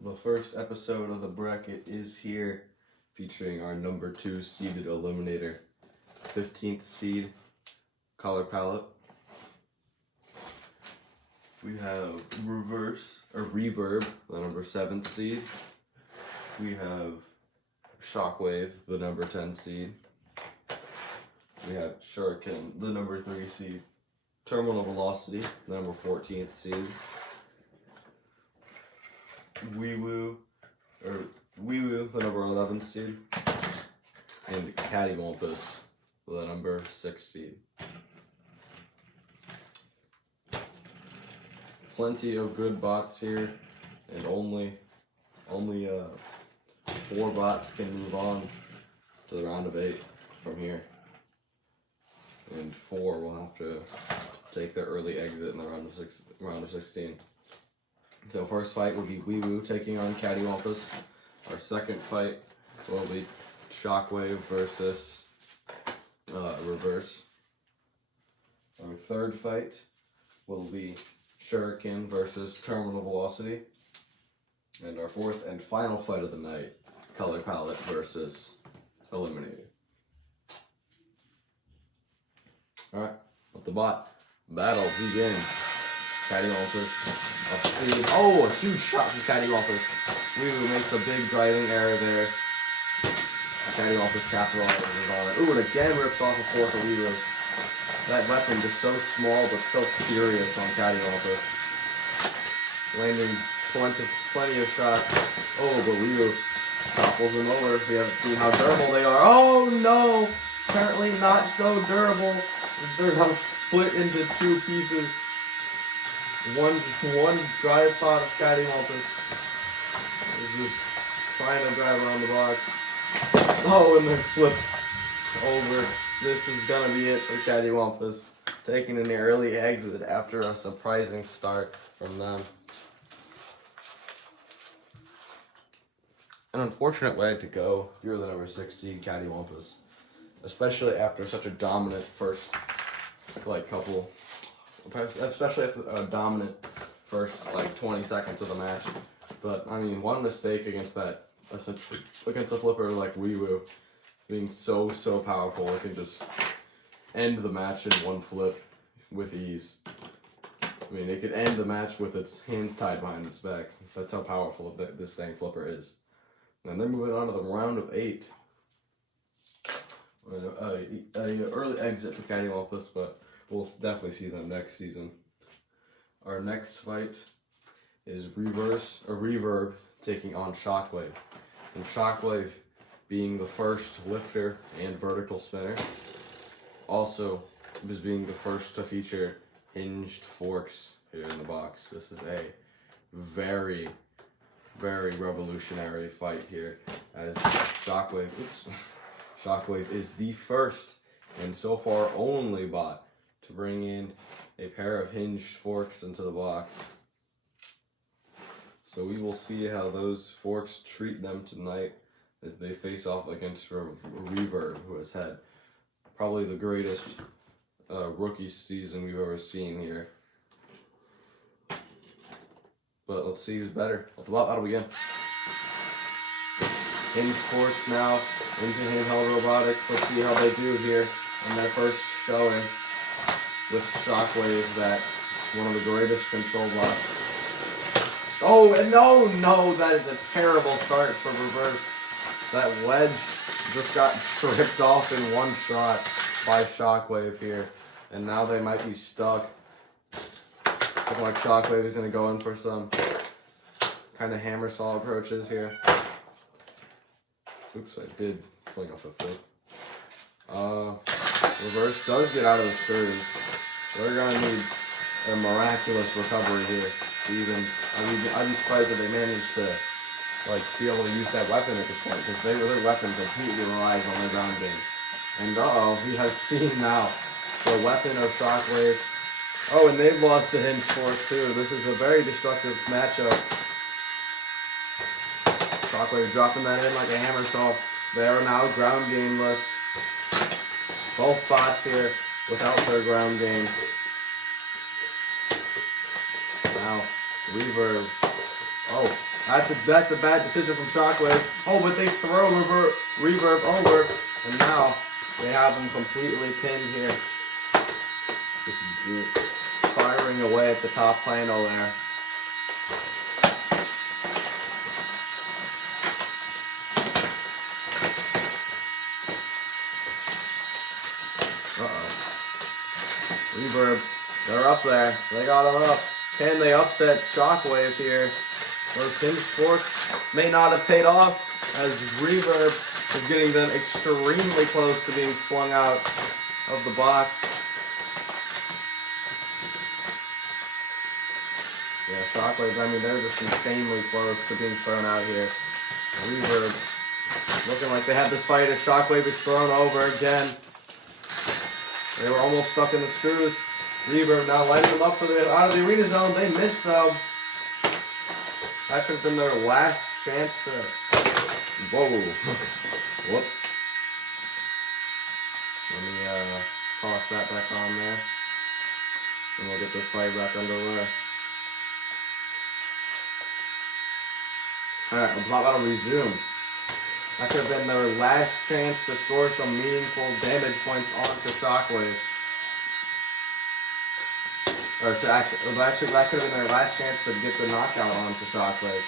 The first episode of the bracket is here, featuring our number 2 seeded eliminator, 15th seed, color palette. We have Reverb, the number 7th seed. We have Shockwave, the number 10 seed. We have Shuriken, the number 3 seed. Terminal Velocity, the number 14th seed. Wee Woo, the number 11th seed, and Cattywampus, the number 6th seed. Plenty of good bots here, and only 4 bots can move on to the round of 8 from here, and 4 will have to take their early exit in the round of 16. So first fight will be Wee Woo taking on Cattywampus. Our second fight will be Shockwave versus Reverse. Our third fight will be Shuriken versus Terminal Velocity. And our fourth and final fight of the night, Color Palette versus Eliminator. Alright, let the bot battle begin. Cattywampus up speed. Oh, a huge shot from Cattywampus. Wee Woo makes a big driving error there. Cattywampus capitalizes on it. Ooh, and again rips off a fourth of Wee Woo. That weapon just so small but so furious on Cattywampus. Landing plenty of shots. Oh, but Wee Woo topples him over. We haven't seen how durable they are. Oh no! Apparently not so durable. They're now split into 2 pieces. One dry pot of Cattywampus is just trying to drive around the box. Oh, and they're flipped over. This is gonna be it for Cattywampus, taking an early exit after a surprising start from them. An unfortunate way to go if you're the number 6 seed Cattywampus, especially after such a dominant first couple. Especially after a dominant first 20 seconds of the match. But I mean, one mistake against a flipper like Wee Woo, being so powerful, it can just end the match in one flip with ease. I mean, it could end the match with its hands tied behind its back. That's how powerful this dang flipper is. And they're moving on to the round of 8. An early exit for Cattywampus, but we'll definitely see them next season. Our next fight is Reverb taking on Shockwave. And Shockwave being the first lifter and vertical spinner. Also is being the first to feature hinged forks here in the box. This is a very revolutionary fight here, as Shockwave is the first and so far only bot to bring in a pair of hinged forks into the box. So we will see how those forks treat them tonight as they face off against Reverb, who has had probably the greatest rookie season we've ever seen here. But let's see who's better. Let the battle begin. Hinged forks now into handheld robotics. Let's see how they do here in their first showing with Shockwave, that one of the greatest control bots. Oh, and no, that is a terrible start for Reverse. That wedge just got stripped off in one shot by Shockwave here, and now they might be stuck. Looking like Shockwave is going to go in for some kind of hammer saw approaches here. Oops, I did fling off a flip. Reverse does get out of the screws. They're going to need a miraculous recovery here. I'd be surprised if they managed to be able to use that weapon at this point, because their weapon completely relies on their ground game. And we have seen now the weapon of Shockwave. Oh, and they've lost a hinge fork too. This is a very destructive matchup. Shockwave dropping that in like a hammer saw. They are now ground gameless. Both bots here without their ground game. Now, Reverb. Oh, That's a bad decision from Shockwave. Oh, but they throw reverb over, and now they have him completely pinned here. Just firing away at the top plano there. Reverb, they're up there. They got him up. Can they upset Shockwave here? Those hinge forks may not have paid off, as Reverb is getting them extremely close to being flung out of the box. Yeah, Shockwave, I mean, they're just insanely close to being thrown out here. Reverb looking like they have this fight as Shockwave is thrown over again. They were almost stuck in the screws. Reverb now lighting them up for the out of the arena zone. They missed though. That could have been their last chance to. Whoa. Whoops. Let me toss that back on there. And we'll get this fight back underway. Alright, I'll resume. That could have been their last chance to score some meaningful damage points onto Shockwave. Or to actually, that could have been their last chance to get the knockout onto Shockwave.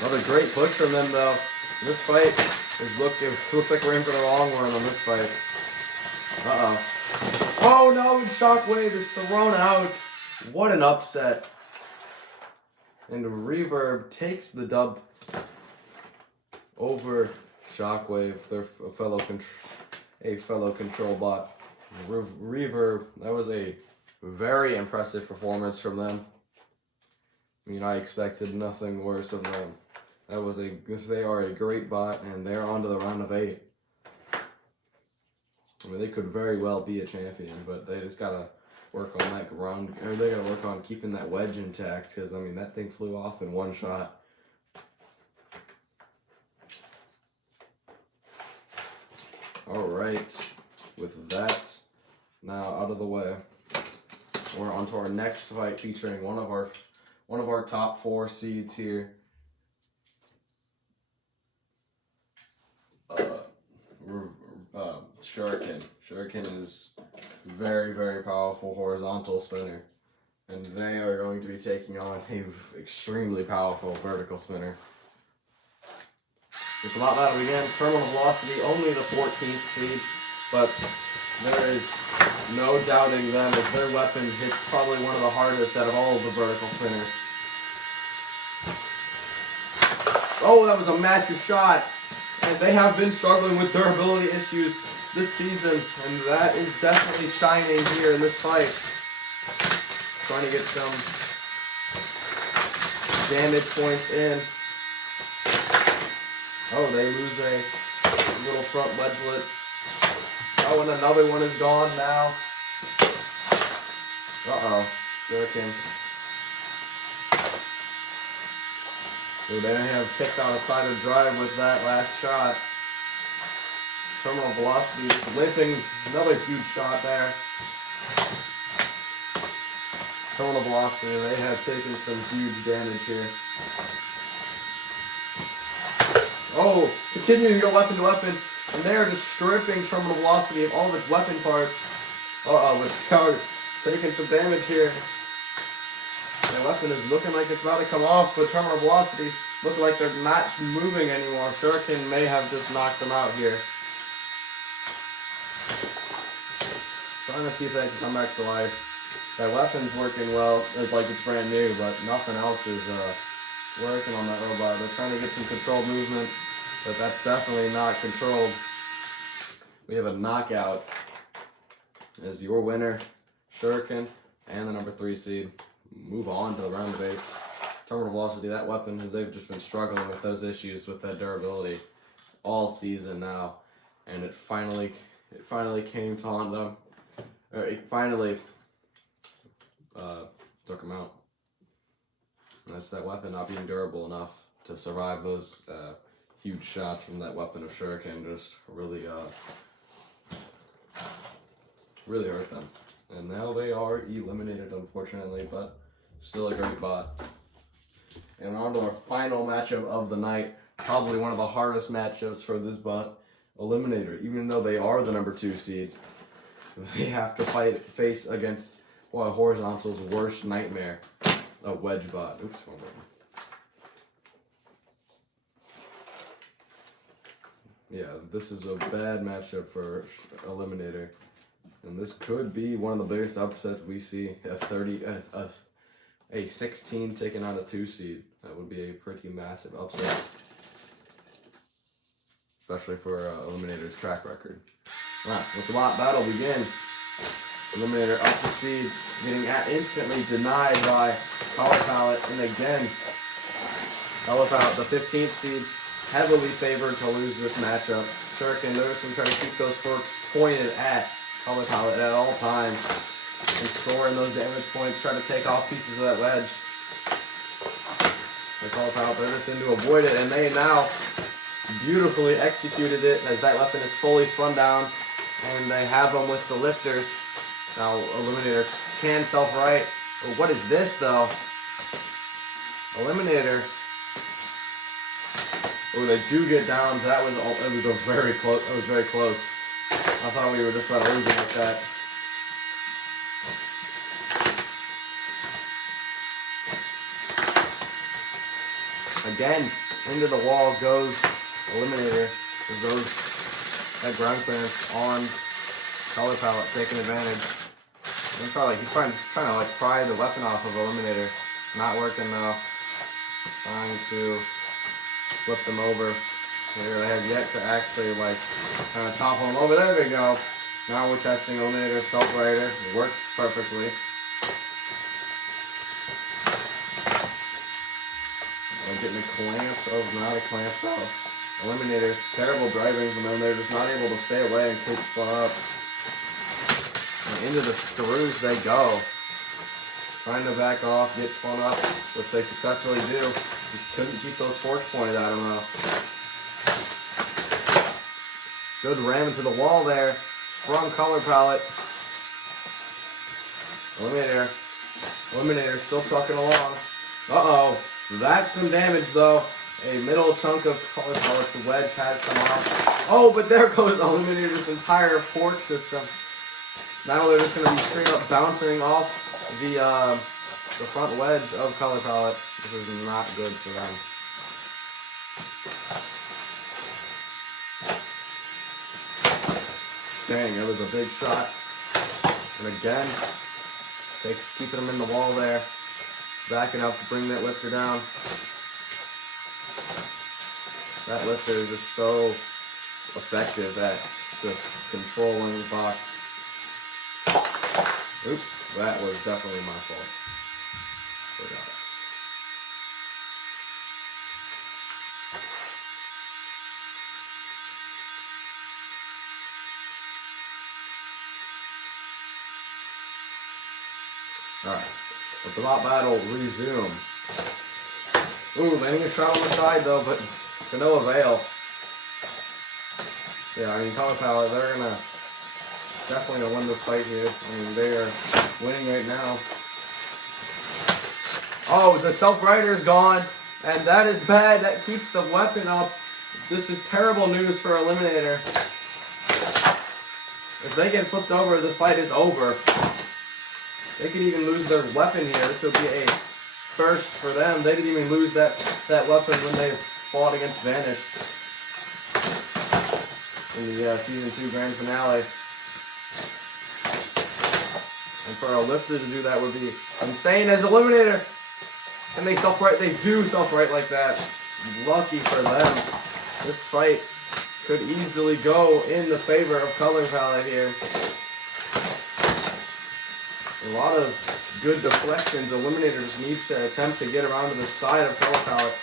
Another great push from them though. This fight looks like we're in for the long run on this fight. Uh-oh. Oh no, Shockwave is thrown out. What an upset. And Reverb takes the dub over Shockwave, their fellow control bot. Reverb, that was a very impressive performance from them. I mean, I expected nothing worse of them. They are a great bot, and they're on to the round of 8. I mean, they could very well be a champion, but they just gotta work on that ground, or they gotta work on keeping that wedge intact, because I mean that thing flew off in one shot. Alright, with that now out of the way, we're on to our next fight featuring one of our top 4 seeds here. Shuriken is very, very powerful horizontal spinner, and they are going to be taking on a extremely powerful vertical spinner. With the lot battle again, terminal velocity only the 14th seed, but there is no doubting them as their weapon hits probably one of the hardest out of all of the vertical spinners. Oh, that was a massive shot, and they have been struggling with durability issues this season, and that is definitely shining here in this fight. Trying to get some damage points in. Oh, they lose a little front ledgelet. Oh, and another one is gone now. Uh-oh, Shuriken. So they have picked out a sided drive with that last shot. Terminal velocity is limping. Another huge shot there. Terminal velocity, they have taken some huge damage here. Oh, continuing to go weapon to weapon, and they are just stripping terminal velocity of all of its weapon parts. Uh-oh, with Coward taking some damage here. Their weapon is looking like it's about to come off, but terminal velocity look like they're not moving anymore. Shuriken may have just knocked them out here. Trying to see if they can come back to life. That weapon's working well, it's like it's brand new, but nothing else is working on that robot. They're trying to get some controlled movement, but that's definitely not controlled. We have a knockout as your winner, Shuriken, and the number 3 seed move on to the round of 8. Terminal velocity, that weapon, they've just been struggling with those issues with that durability all season now, and it finally came to haunt them. It finally took them out. And that's that weapon not being durable enough to survive those huge shots from that weapon of Shuriken. Just really hurt them. And now they are eliminated, unfortunately, but Still a great bot. And on to our final matchup of the night. Probably one of the hardest matchups for this bot. Eliminator. Even though they are the number 2 seed, they have to face against Horizontal's worst nightmare. A wedge bot. Oops, hold on. Yeah, this is a bad matchup for Eliminator. And this could be one of the biggest upsets we see. A 16 taking on a 2 seed. That would be a pretty massive upset. Especially for Eliminator's track record. Alright, let the bot battle begin. Eliminator up to speed, getting instantly denied by Color Palette. And again, Color Palette, the 15th seed, heavily favored to lose this matchup. Shuriken, notice him trying to keep those forks pointed at Color Palette at all times and scoring those damage points, trying to take off pieces of that wedge. The Color Palette, they're just in to avoid it, and they now beautifully executed it as that weapon is fully spun down, and they have them with the lifters. Now Eliminator can self-right. But what is this though? Eliminator. Oh, they do get down. It was a very close. It was very close. I thought we were just about to lose it like that. Again, into the wall goes Eliminator. That ground clearance on Color Palette, taking advantage. He's trying to like pry the weapon off of Eliminator. Not working though. Trying to flip them over. Here they have yet to actually like kind of topple them over. There we go. Now we're testing Eliminator self-rider. It works perfectly. I'm getting a clamp. Oh, not a clamp though. Eliminator, terrible driving from them. They're just not able to stay away and keep spun up. And into the screws they go. Trying to back off, get spun up, which they successfully do. Just couldn't keep those forks pointed at him though. Good ram into the wall there from Color Palette. Eliminator still trucking along. Uh-oh. That's some damage though. A middle chunk of Color Palette's wedge has come off. Oh, but there goes Eliminator's entire fork system. Now they're just going to be straight up bouncing off the front wedge of Color Palette. This is not good for them. Dang, it was a big shot. And again, keeping them in the wall there. Backing up to bring that lifter down. That lifter is just so effective at just controlling the box. Oops, that was definitely my fault. Forgot. Alright, let the bot battle resume. Ooh, landing a shot on the side though, but to no avail. Yeah, I mean, Color Palette, they're gonna definitely win this fight here. I mean, they are winning right now. Oh, the self-rider's gone, and that is bad. That keeps the weapon up. This is terrible news for Eliminator. If they get flipped over, the fight is over. They could even lose their weapon here. This would be a first for them. They didn't even lose that weapon when they fought against Vanish in the Season 2 Grand Finale. And for a lifter to do that would be insane as Eliminator. And they self-right. They do self-right like that. Lucky for them. This fight could easily go in the favor of Color Palette here. A lot of good deflections. Eliminator just needs to attempt to get around to the side of Color Palette.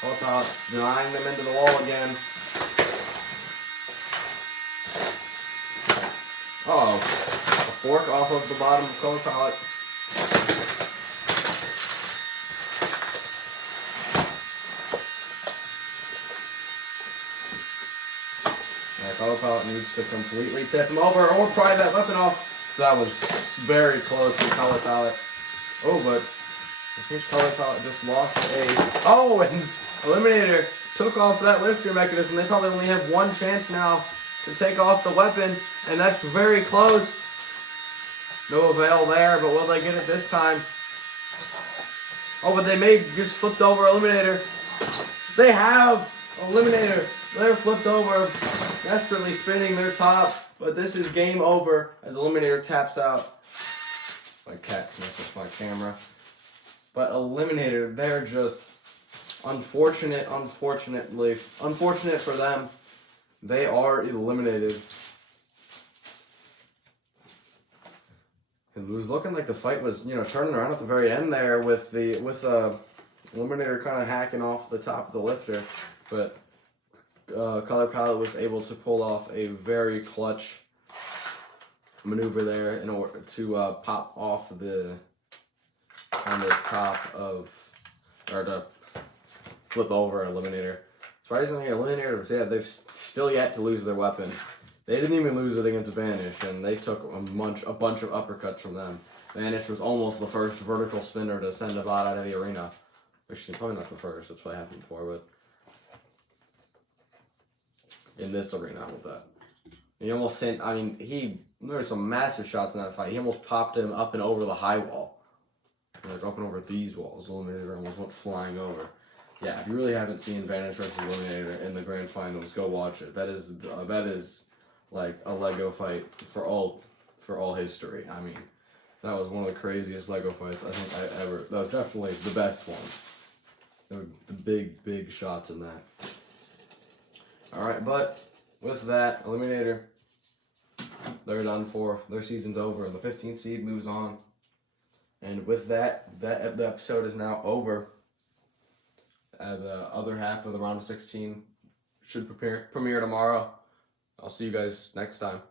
Color Palette denying them into the wall again. Uh-oh. A fork off of the bottom of Color Palette. Color Palette needs to completely tip him over or pry that weapon off. That was very close to Color Palette. Oh, but I think Color Palette just lost a... Oh, and Eliminator took off that lifter mechanism. They probably only have one chance now to take off the weapon, and that's very close. No avail there, but will they get it this time? Oh, but they may just flipped over Eliminator. They have Eliminator. They're flipped over, desperately spinning their top, but this is game over as Eliminator taps out. My cat's messing with my camera. But Eliminator, they're just unfortunate for them. They are eliminated. It was looking like the fight was, turning around at the very end there with Eliminator kind of hacking off the top of the lifter, but Color Palette was able to pull off a very clutch maneuver there in order to pop off on the top of, or to flip over Eliminator. Surprisingly, Eliminator, yeah, they've still yet to lose their weapon. They didn't even lose it against Vanish, and they took a bunch of uppercuts from them. Vanish was almost the first vertical spinner to send a bot out of the arena. Actually, probably not the first, that's probably happened before, but in this arena with that. He almost sent, there were some massive shots in that fight. He almost popped him up and over the high wall. Like up and over these walls. Eliminator almost went flying over. Yeah, if you really haven't seen Vanish versus Eliminator in the grand finals, go watch it. That is like a Lego fight for all history. That was one of the craziest Lego fights I think I ever. That was definitely the best one. There were the big shots in that. All right, but with that, Eliminator, they're done for. Their season's over, and the 15th seed moves on. And with that, the episode is now over. The other half of the round of 16 should premiere tomorrow. I'll see you guys next time.